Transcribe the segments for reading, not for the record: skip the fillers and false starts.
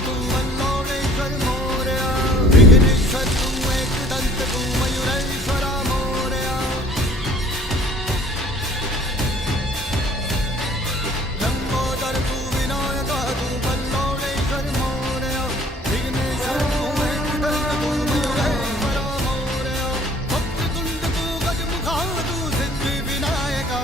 तू मल्लोणेश्वर मोरया, विघ्नेश्वर तू एकदंत तू मयूरेश्वरा मोरया, लंबोदर तू विनायका तू मल्लोणेश्वर मोरया, विघ्नेश्वर तू एकदंत तू मयूरेश्वरा मोरया, भक्ततुंड तू गजमुखा तू सिद्धि विनायका.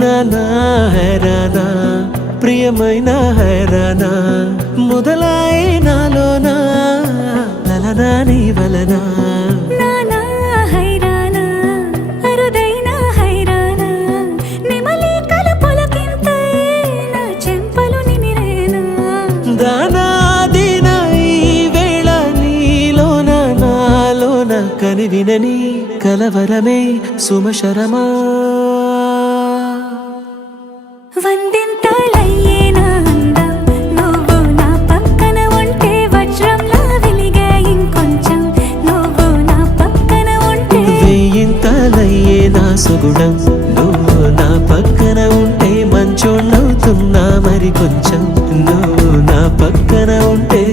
నానా హైరానా ప్రియమైన హైరానా మొదలాయి నాలోనా లలనా నీ వలనా నానా హైరానా అరుదైన హైరానా నిమలి కలుపులకింతై నా చెంపలు నిమిరేనా దానాదిన ఈ వేళ నీలోన నాలోన కనివినని కలవరమే సుమశరమా వందింతలయ్యేనా అందం నువ్వు నా పక్కన ఉంటే వజ్రంలా వెలిగే ఇంకొంచెం నువ్వు నా పక్కన ఉంటే వెయ్యింతలయ్యే నా సుగుణం నువ్వు నా పక్కన ఉంటే మంచోళ్ళవుతున్నా మరి కొంచెం నువ్వు నా పక్కన ఉంటే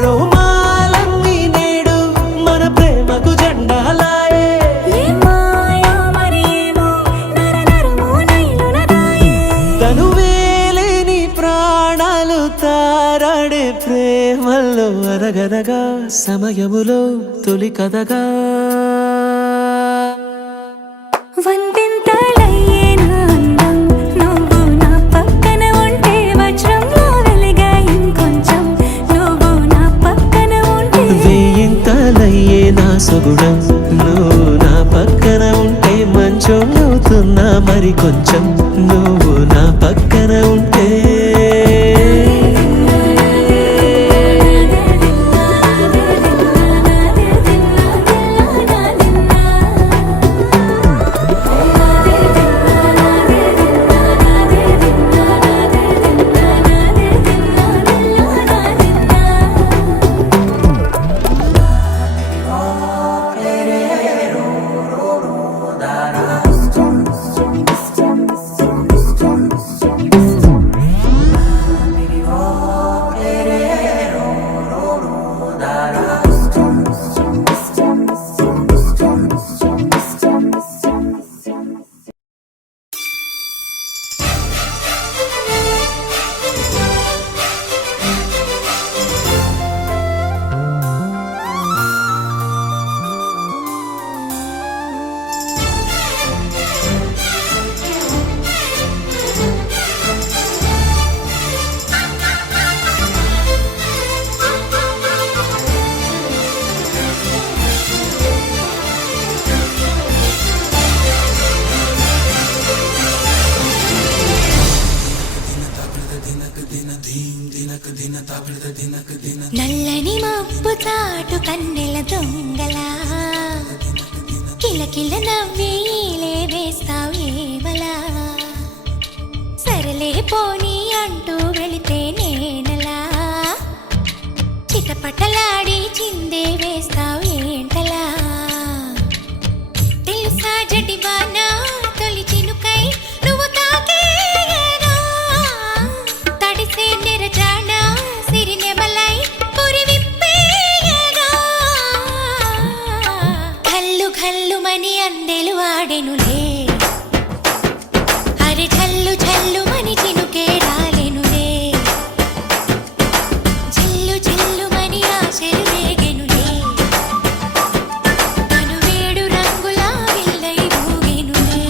రోమాలన్నీ నేడు మన ప్రేమకు జెండాలాయే. ఏ మాయో మరి ఏమో నరనరమో నైలునదాయే. తనువేలేని ప్రాణాలు తారాడే ప్రేమల్లో అనగనగా సమయములో తొలి కథగా వందింతలయ్యే నా అందం నువ్వు నా పక్కన ఉంటే వజ్రంలా వెలిగే ఇంకొంచెం నువ్వు నా పక్కన ఉంటే వేయింతలయ్యే నా సొగుడం నువ్వు నా పక్కన ఉంటే మంచోళ్ళవుతున్నా మరి కొంచెం నువ్వు నా పక్కన ఉంటే. నల్లని మబ్బు తాటు కన్నెల దొంగలా కిలకిల నవ్వేలే వేస్తావు ఏవలా సరలే పోనీ అంటూ వెళితే నేనలా చిటపటలాడి చిందే వేస్తావు ఏంటలా తెలుసా జడివానా తొలి చినుకై నువ్వు తాకేయగా తడిసే నెరజానా సిరినెమలై పురివిప్పేయగా ఘల్లు ఘల్లుమని అందెలు ఆడెనులే అరే ఝల్లు ఝల్లుమని చినుకే రాలెనులే జిల్లు జిల్లుమని ఆశలు రేగెనులే తను వేడు రంగులా విల్లై ఊగెనులే.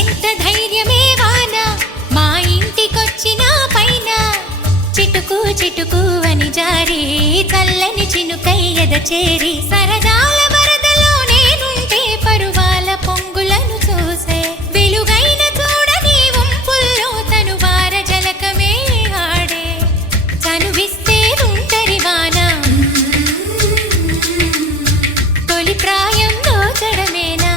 ఎంత ధైర్యమే వాన మా ఇంటికొచ్చిన పైన చిటుకు చిటుకు అని జారి చల్లని చినుకై ఎద చేరి సరదాల వరదలో నేనుంటే పరువాల పొంగులను చూసే వెలుగైన చూడని వంపుల్లో తను వార జలకమే ఆడే చనువిస్తే ఉంటరి వాన తొలి ప్రాయం దోచడమేనా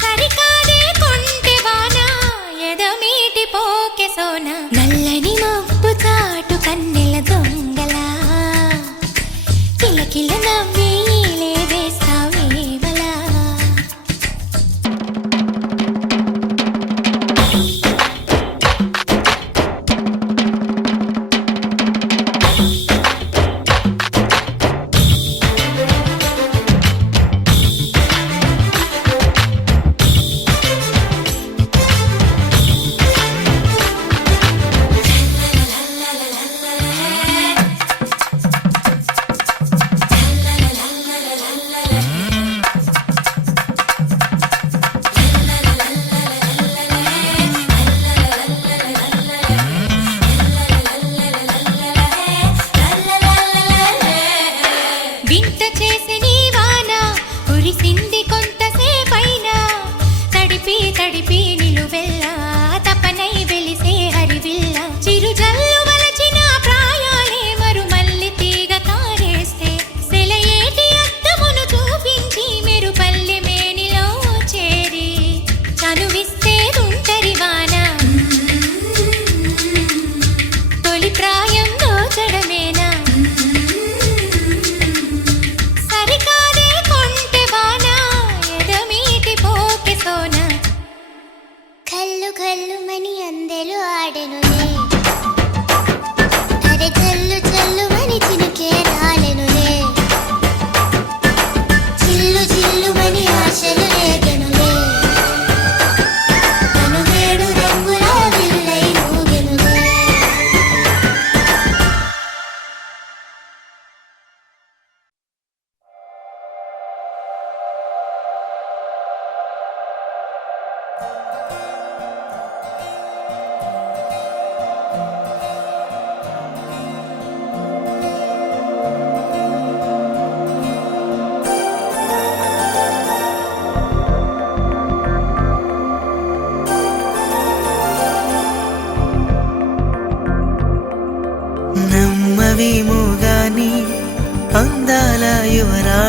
సరికాదే కొంటె వాన ఎదమీటి పోకె సోన నల్లని మబ్బు చాటు కన్నెల దొంగలా కిలకిల నవ్వేలే వేస్తావు ఏవలా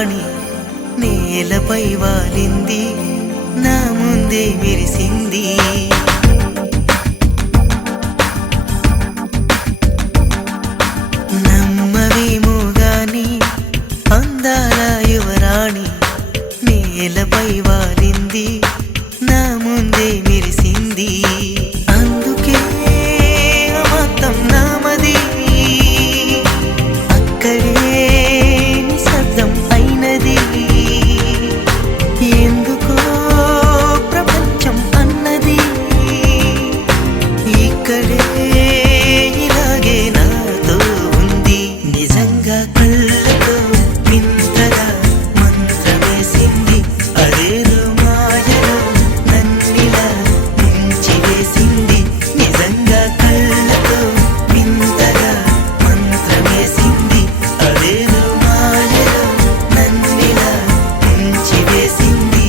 యువరాణి నేలపై వాలింది నా ముందే మెరిసింది నమ్మవేమో గాని అందాల యువరాణి నేలపై వాలింది నా ముందే మెరిసింది అందుకే మొత్తం నామది అక్కడే నిశ్శబ్దం అయినది ఎందుకో ప్రపంచం అన్నది ఇక్కడే ఇలాగే నాతో ఉంది నిజంగా కళ్ళతో వింతగా మంత్రమేసింది అదేదో మాయలో నన్నిలా ముంచివేసింది నిజంగా కళ్ళతో వింతగా మంత్రమేసింది అదేదో మాయలో నన్నిలా ముంచివేసింది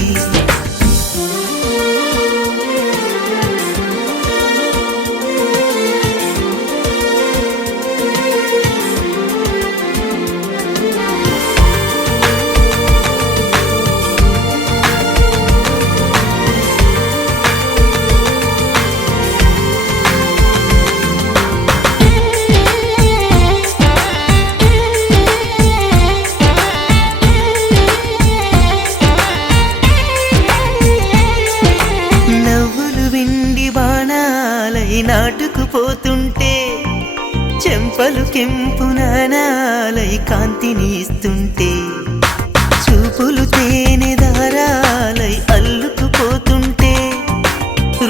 నవ్వులు విండి బాణాలై నాటుకుపోతుంటే చెంపలు కెంపు నాణాలై కాంతిని ఇస్తుంటే చూపులు తేనె దారాలై అల్లుకుపోతుంటే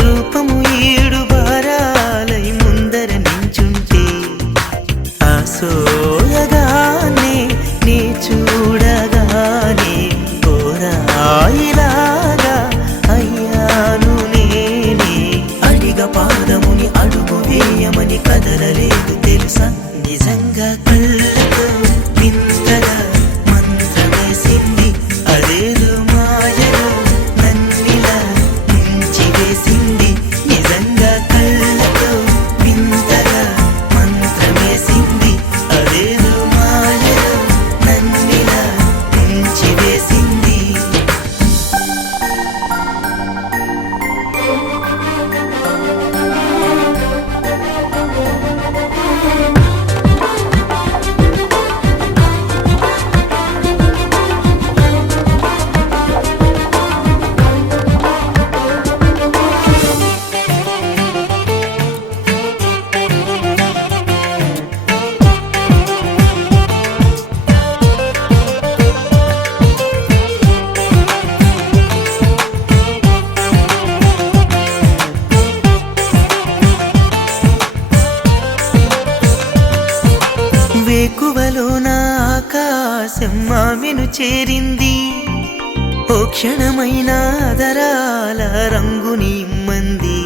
రూపము ఏడు బారాలై ముందర నించుంటే ఆ సోయగానే నీ చూడగానే ఓరాయిలాగా అయ్యాను నేనే అడిగ పాదముని అడుగు వేయమని కదలలేదు తెలుసా నిజంగా కళ్ళతో వింతగా మంత్రమేసింది అదేదో మాయలో నన్నిలా ముంచివేసింది నిజంగా కళ్ళతో వింతగా మంత్రమేసింది అదేదో మాయలో నన్నిలా ముంచివేసింది వేకువలో నా ఆకాశం ఆమెను చేరింది ఓ క్షణమైన ఆదరాల రంగుని ఇమ్మంది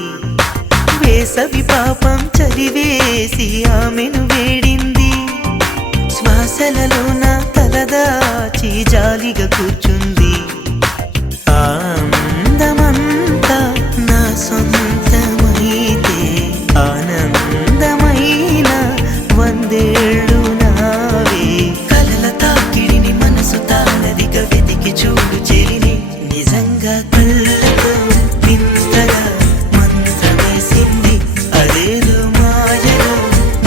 వేసవి పాపం చలివేసి ఆమెను వేడింది శ్వాసలలో నా తలదాచి జాలిగా కూర్చుంది ఆ అందమంతా నా సొంతమైతే ఆనందమైన వందేళ్ళు నావే కలల తాకిడిని మనసు తానదిగా వెతికి చూడు చెరిని నిజంగా కళ్ళతో వింతగా మంత్రమేసింది అదేదో మాయలో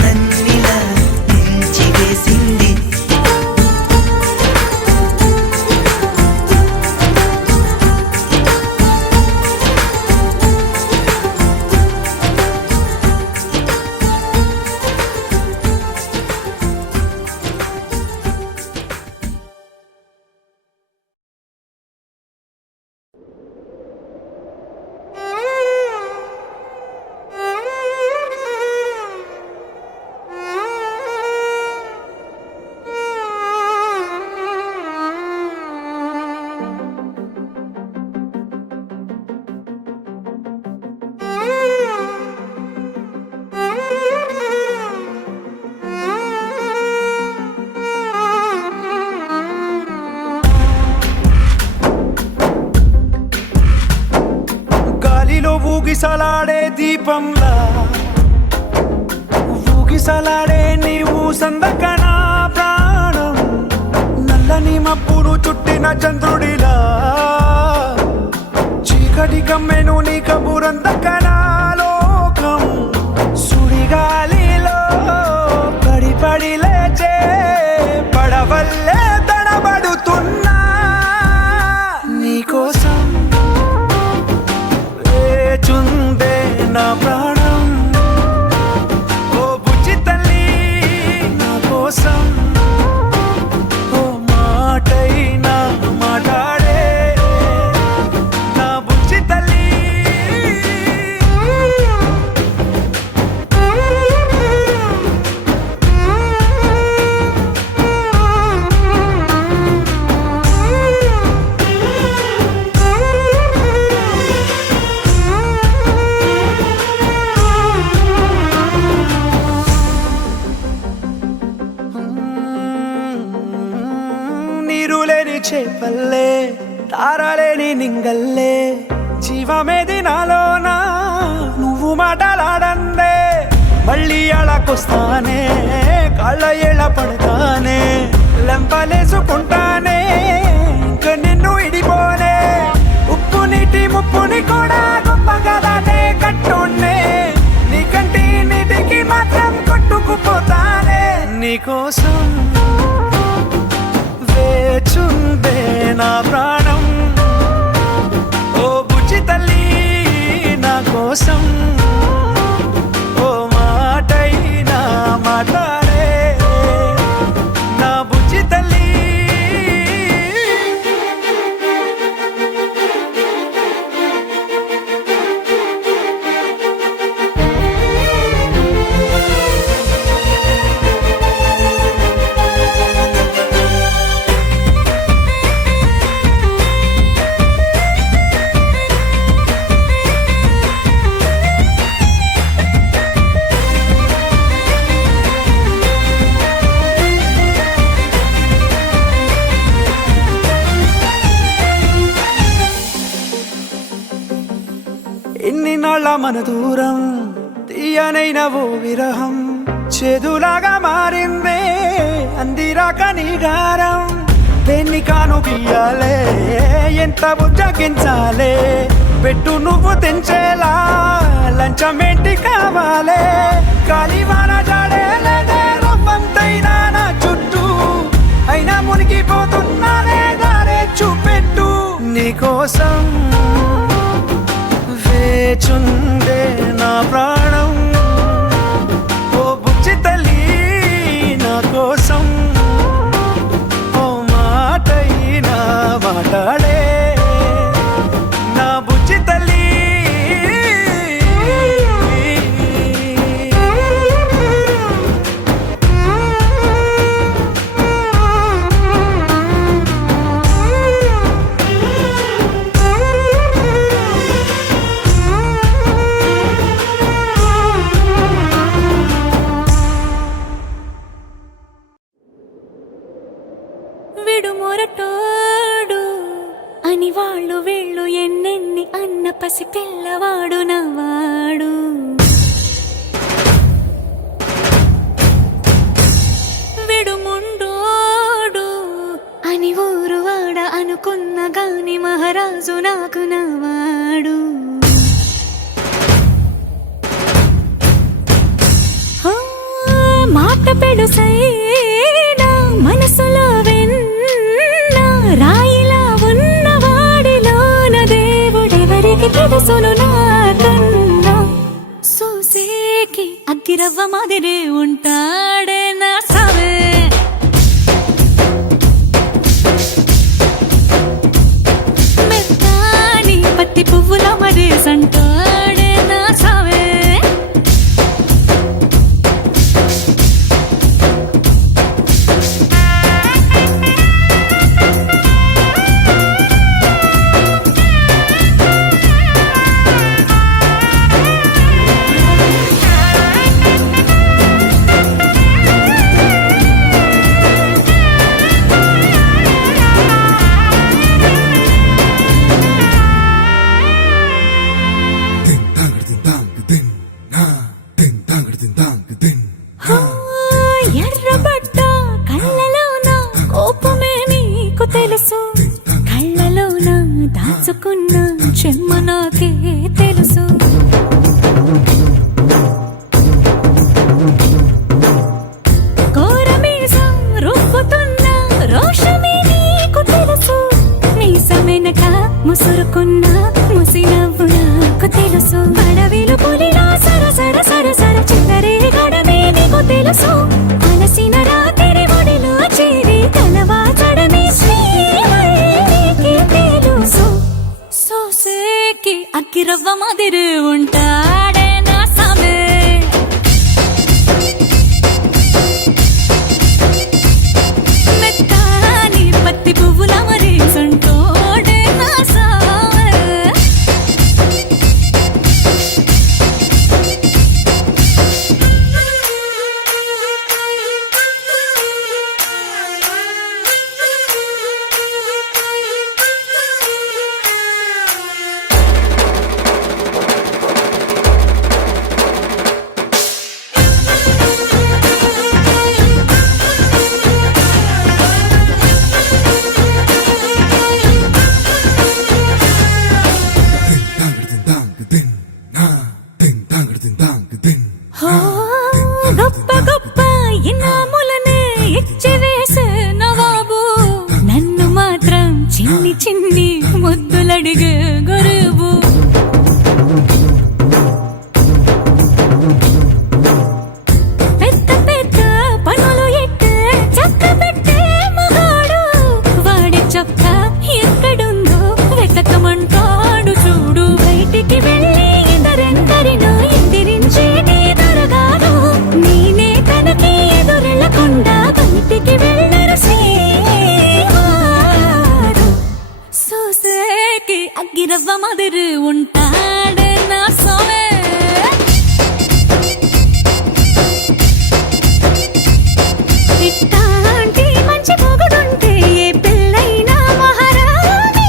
నన్నిలా ముంచివేసింది ఊగిసలాడే దీపంలా ఊగిసలాడే నీవు సందకనా ప్రాణం నల్లని మబ్బులు చుట్టిన చంద్రుడిలా చీకటి కమ్మెను నీ కబురందకనా లోకం సుడిగాలిలో పడి పడి లేచే పడవల్లే తడబడుతున్నా నీకోసం వేచుందే నా ప్రాణం ఓ బుజ్జి తల్లి నా కోసం ఓ మాటైనా మాట్లాడే నా బుజ్జి తల్లి నీరు లేని చేపల్లే తారలేని నింగల్లే జీవమేది నాలోనా నువ్వు మాటలాడందే మళ్ళీ అళకొస్తానే కాళ్ళ ఏళ్ళ పడతానే లెంపలేసుకుంటానే ఇంక నిన్ను ఇడిపోనే ఉప్పు నీటి ముప్పుని కూడా గొప్పగా దాటే కట్టునే నీ కంటి నీటికి మాత్రం కొట్టుకుపోతానే నీకోసం వేచుందే నా ప్రాణం ఓ బుజ్జి తల్లి నా కోసం ఓ మాటైనా మాట్లాడే నా బుజ్జి తల్లి ఎన్ని నాళ్ళ మన దూరం తీయనైన ఓ విరహం చేదులాగా మారిందే అందిరాక నీ గారం దేన్ని కాను గీయాలే ఎంత బుజ్జగించాలే పెట్టు నువ్వు తెంచేలా లంచమేంటి కావాలే కాలివాన జాడేలేదే రవ్వంతైనా నా చుట్టూ అయినా మునిగిపోతున్నానే దారే చూపెట్టు నీకోసం వేచుందే నా ప్రాణం ఓ బుజ్జి తల్లి నా కోసం ఓ మాటైనా మాట్లాడే నా బుజ్జి తల్లి విడుమొరటోడు అని వాళ్ళు వీళ్ళు ఎన్నెన్ని అన్న పసి పిల్లవాడు నవ్వాడు విడుముండోడు అని ఊరు వాడ అనుకున్న గాని మహారాజు నాకు నవ్వాడు మాట పెడుసైనా మనసులో రాయిలా ఉన్నవాడిలోన దేవుడెవరికి తెలుసును నాకన్నా సూసేకి అగ్గిరవ్వ మాదిరే ఉంటాడే నా సావే మెత్తాని పత్తి పువ్వుల మరేసంటాడే నా సావే దాచుకున్న చెమ్మ నాకే తెలుసు. కోరమీసం రుబ్బుతున్న రోషమే నీకు తెలుసు. మీసమెనక ముసురుకున్న ముసినవ్వు నాకు తెలుసు. అడవిలు పులిలా సరసర సరసర చిల్లరే గడమే నీకు తెలుసు. అలసిన రాత్రి ఒడిలో చేరి కలవాచడమే శ్రీకి తెలుసు. సోసేకి అక్కిరవ్వ మాదిరి ఉంటాడే నా సామే. మెత్తాని పత్తి పువ్వుల మరి సంటోడే నా సామే. హో, గొప్ప గొప్ప ఇనాములనే ఇచ్చివేసే నవాబు. నన్ను మాత్రం చిన్ని చిన్ని ముద్దులడిగే గురువు. పెద్ద పెద్ద పనులు ఎట్టే చక్క పెట్టే మగాడు. వాడి చొక్క ఎక్కడుందో వెతకమంటాడు చూడు. బయటికి వెళ్ళి ఇద్దరెందరినో ఎదిరించేది దొరగాడు. నేనే తనకి ఎదురెళ్ళకుండా బయటికి వెళ్ళరు శ్రీవారు. సోసేకి అగ్గిరవ్వ మాదిరి ఉంటాడే నా సోమే. ఇట్టాంటి మంచి మొగుడుంటే ఏ పిల్లైనా మహారాణి.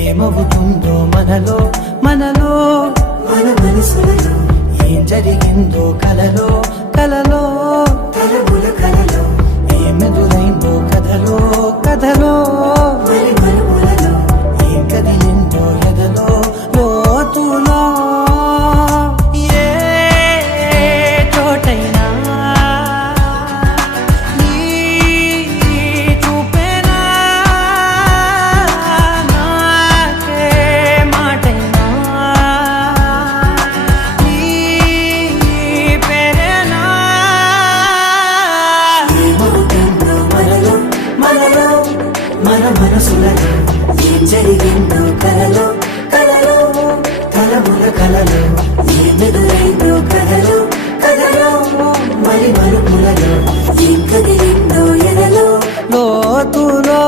ఏమవుతుందో మనలో మనలో మన మనసులలో, ఏం జరిగిందో కలలో కలలో తలముల కలలో, ఏమెదురైందో కథలో కథలో మరి మనుములలో, ఏం కదిలిందో ఎదలో లోతులో. ఏ చోటైనా నీ చూపేనా, నాకే మాటైనా నీ పేరేనా. ఏమవుతుందో మనలో మనలో మన మనసులలో, ఏం జరిగిందో కలలో కలలో తలముల కలలో, ఏమెదురైందో కథలో కథలో మరి మలుపులలో, ఏం కదిలిందో ఎదలో లోతులో.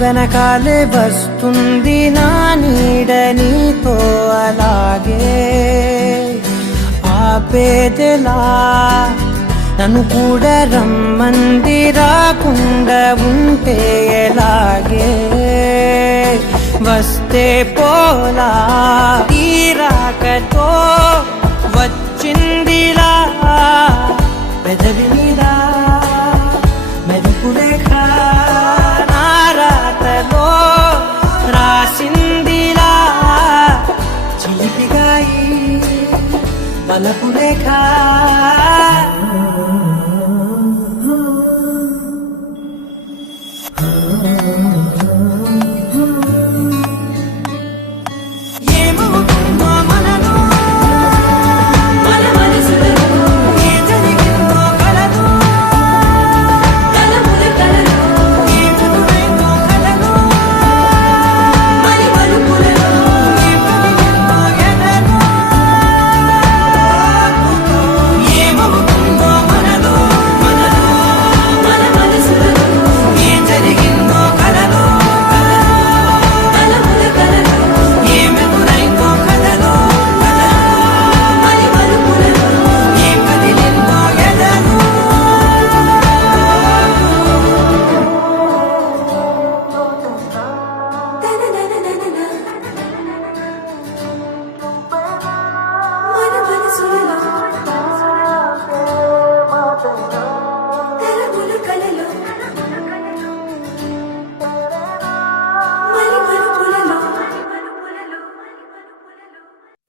వెనకాలే వస్తుంది నా నీడ నీతో అలాగే, ఆ ఆపేదెలా నన్ను కూడా రమ్మంది రాకుండా ఉంటే ఎలాగే వస్తే పోలా తీరాకతో వచ్చిందిలా పెదవి మీద మెరుపులేఖ నారాతలో రాసిందిలా చిలిపిగాయి బలపులేఖ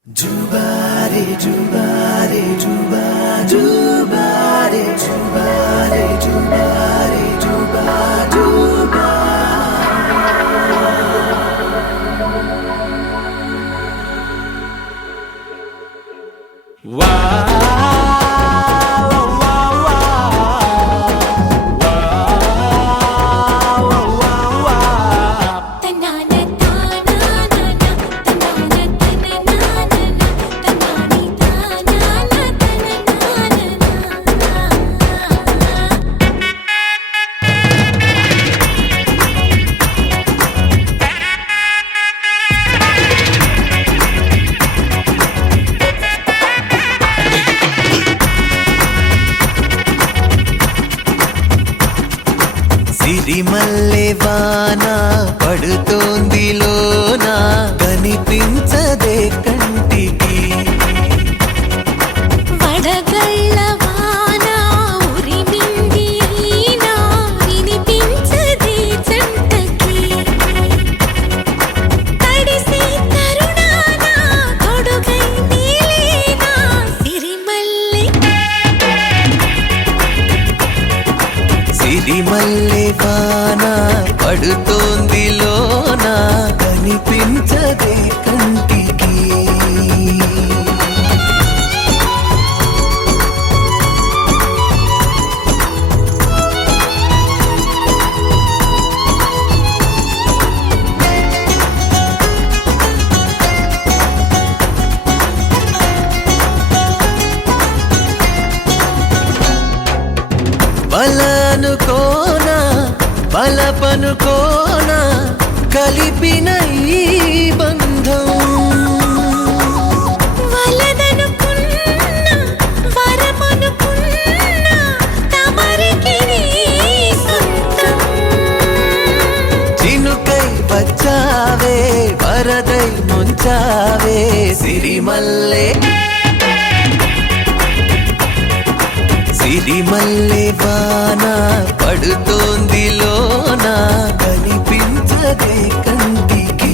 Jubare, jubare, juba, jubare, jubare, jubare, juba, juba. సిరిమల్లె వాన పడుతోంది లోన కనిపించదే కంటికి వడగళ్ళ వాన ఉరిమింది ఈనా వినిపించదే జంటకి తడిసి తరుణాన తొడుగై నీలేనా సిరిమల్లె సిరిమల్లె వాన పడుతోంది లోన కనిపించదే కంటికి బలనుకోనా బలపనుకోనా కలిపిన ఈ బంధం వలదనుకున్నా వరమనుకున్నా తమరికి నీ సొంతం చినుకై వచ్చావే వరదై ముంచావే సిరిమల్లె సిరిమల్లె వాన పడుతోంది లోన కనిపించదే కంటికి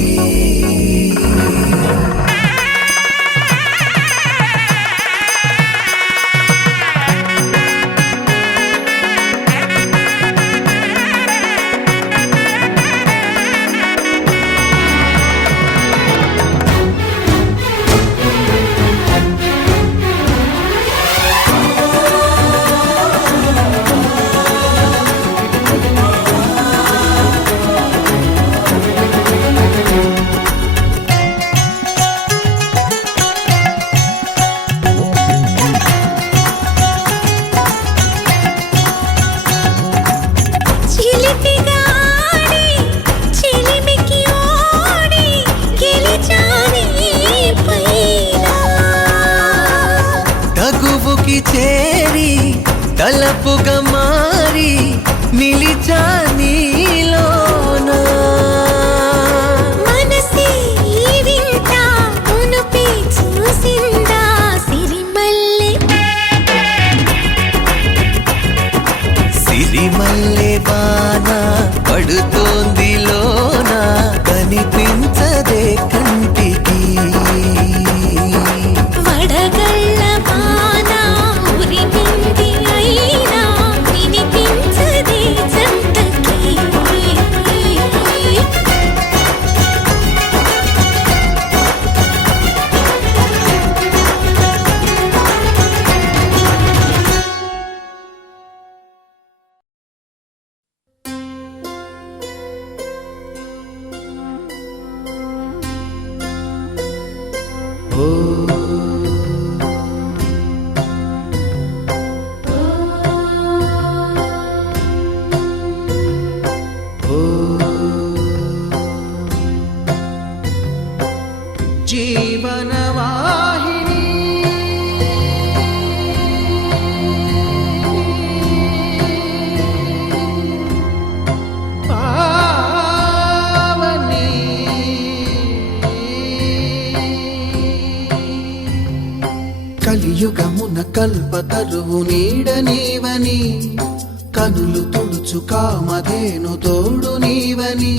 ఓ జీవనవాహిని పావని కలియుగమున కల్పతరువు నీడ నీవని కనులు తుడుచు కామధేను తోడు నీవని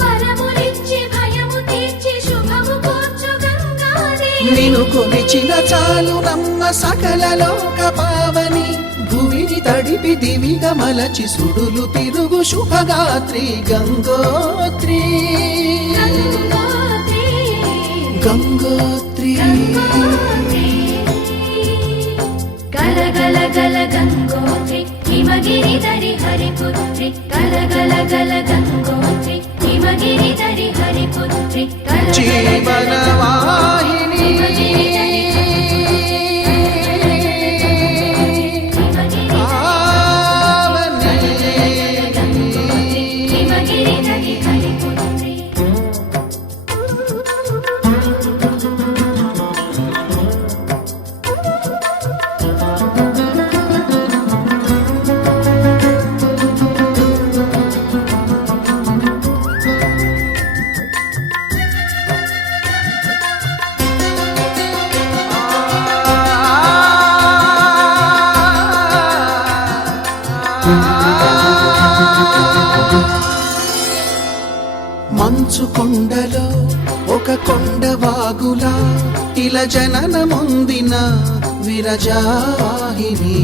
వరములిచ్చి భయము తీర్చి శుభము కూర్చు గంగాదేవి నిను కొలిచిన చాలు నమ్మ సకల లోక పావని భువిని తడిపి దివిగా మలచి సుడులు తిరుగు శుభగాత్రి గంగోత్రి గంగోత్రి గల గల గల గంగోత్రి హిమగిరి ధరి హరిపుత్రి గల గల గల గంగోత్రి హిమగిరి ధరి హరిపుత్రి జీవనవాహిని హిమగిరి ధరి హరిపుత్రి మంచు కొండలో ఒక కొండ వాగులా ఇలా జననముందిన విరజావాహిని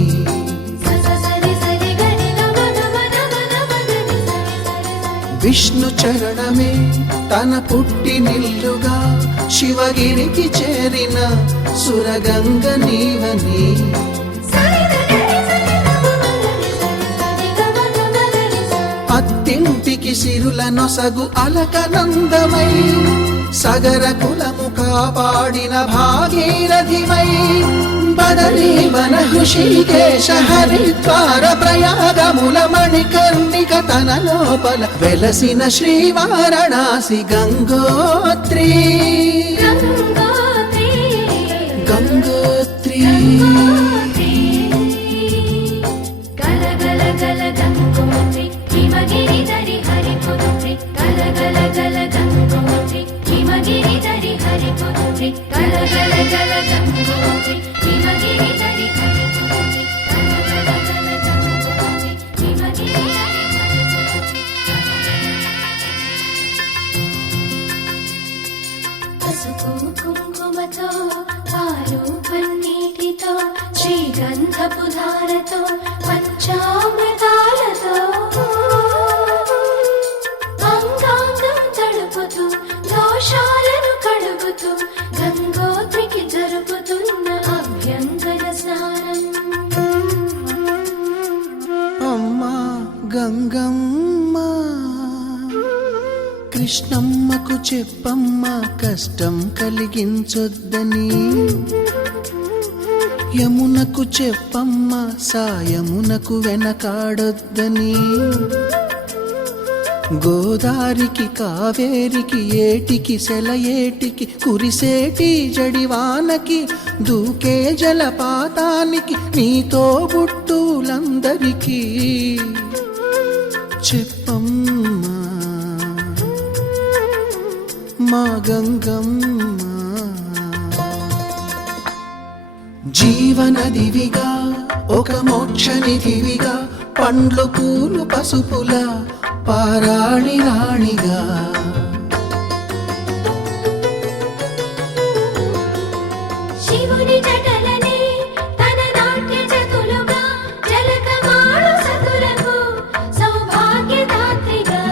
విష్ణు చరణమే తన పుట్టి నిల్లుగా శివగిరికి చేరిన సురగంగ నీవని అత్తింటికి సిరుల నొసగు అలకనందమై సగర కులము కాపాడిన భాగీరథివై బదరీ వన హృషికేశ హరిద్వార ప్రయాగముల మణికర్ణిక తన లోపల వెలసిన శ్రీవారణాసి గంగోత్రి గంగోత్రి గల గల గల గంగోత్రి హిమగిరి ధరి హరిపుత్రి గల గల గల గంగోత్రి హిమగిరి ధరి హరిపుత్రి గల గల గల గంగోత్రి హిమగిరి ధరి హరిపుత్రి గల గల గల గంగోత్రి హిమగిరి ధరి హరిపుత్రి పసుపు కుంకుమతో పాలు పన్నీటితో శ్రీగంధపు ధారతో పంచామృతాలతో అంగాంగం తడుపుతూ దోషాలను కడుగుతూ గంగోత్రికి జరుపుతున్న అభ్యంగన స్నానం అమ్మా గంగమ్మ కృష్ణమ్మకు చెప్పమ్మ కష్టం కలిగించొద్దని యమునకు చెప్పమ్మ సాయమునకు వెనకాడొద్దని గోదారికి కావేరికి ఏటికి సెలయేటికి కురిసేటి జడివానకి దూకే జలపాతానికి నీతో బుట్టులందరికీ చెప్పమ్మా మా గంగమ్మ జీవనదివిగా ఒక మోక్షనిధివిగా పండ్లు పూలు పసుపుల పారాణి రాణిగా శివుని జటలనే తన నాట్య చతులుగా జలకమాడు సతులకు సౌభాగ్యదాత్రిగా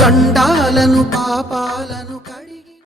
గండాలను